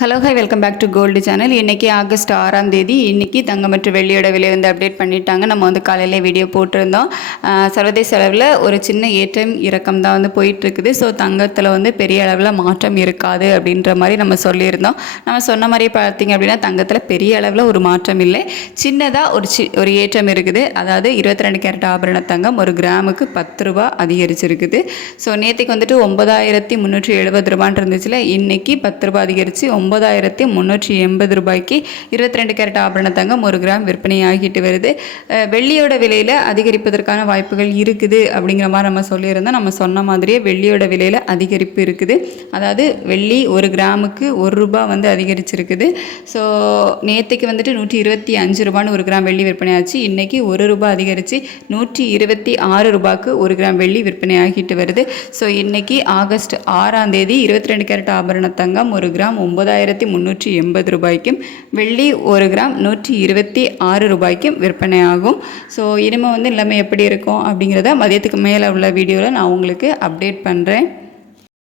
Hello hi welcome back to gold channel. இன்றைக்கி August 6ஆம் தேதி. இன்றைக்கி தங்கம் மற்றும் வெள்ளியோட விலை வந்து அப்டேட் பண்ணிட்டாங்க. நம்ம வந்து காலையில் வீடியோ போட்டிருந்தோம். சர்வதேச அளவில் ஒரு சின்ன ஏற்றம் இறக்கம் தான் வந்து போயிட்டுருக்குது. ஸோ தங்கத்தில் வந்து பெரிய அளவில் மாற்றம் இருக்காது அப்படின்ற மாதிரி நம்ம சொல்லியிருந்தோம். நம்ம சொன்ன மாதிரி பார்த்திங்க அப்படின்னா தங்கத்தில் பெரிய அளவில் ஒரு மாற்றம் இல்லை, சின்னதாக ஒரு ஏற்றம் இருக்குது. அதாவது 22 கேரட் ஆபரண தங்கம் ஒரு கிராமுக்கு 10 ரூபா அதிகரிச்சிருக்குது. ஸோ நேற்றுக்கு வந்துட்டு 9370 ரூபான்னு இருந்துச்சுல, இன்றைக்கி 10 ரூபா அதிகரித்து 9380 ரூபாய்க்கு 22 கேரட் ஆபரண தங்கம் ஒரு கிராம் விற்பனையாகிட்டு வருது. வெள்ளியோட விலையில் அதிகரிப்பதற்கான வாய்ப்புகள் இருக்குது அப்படிங்கிற மாதிரி நம்ம சொல்லியிருந்தோம். நம்ம சொன்ன மாதிரியே வெள்ளியோட விலையில் அதிகரிப்பு இருக்குது. அதாவது வெள்ளி ஒரு கிராமுக்கு 1 ரூபா வந்து அதிகரிச்சிருக்குது. ஸோ நேற்றுக்கு வந்துட்டு 125 ரூபான்னு ஒரு கிராம் வெள்ளி விற்பனையாச்சு. இன்றைக்கி 1 ரூபா அதிகரித்து 126 ரூபாய்க்கு ஒரு கிராம் வெள்ளி விற்பனையாகிட்டு வருது. ஸோ இன்றைக்கி ஆகஸ்ட் 6ஆம் தேதி 22 கேரட் ஆபரண தங்கம் ஒரு கிராம் 9380 ரூபாய்க்கும் வெள்ளி ஒரு கிராம் 126 ரூபாய்க்கும் விற்பனை ஆகும். ஸோ இனிமேல் வந்து நிலைமை எப்படி இருக்கும் அப்படிங்கிறத மதியத்துக்கு மேலே உள்ள வீடியோவில் நான் உங்களுக்கு அப்டேட் பண்ணுறேன்.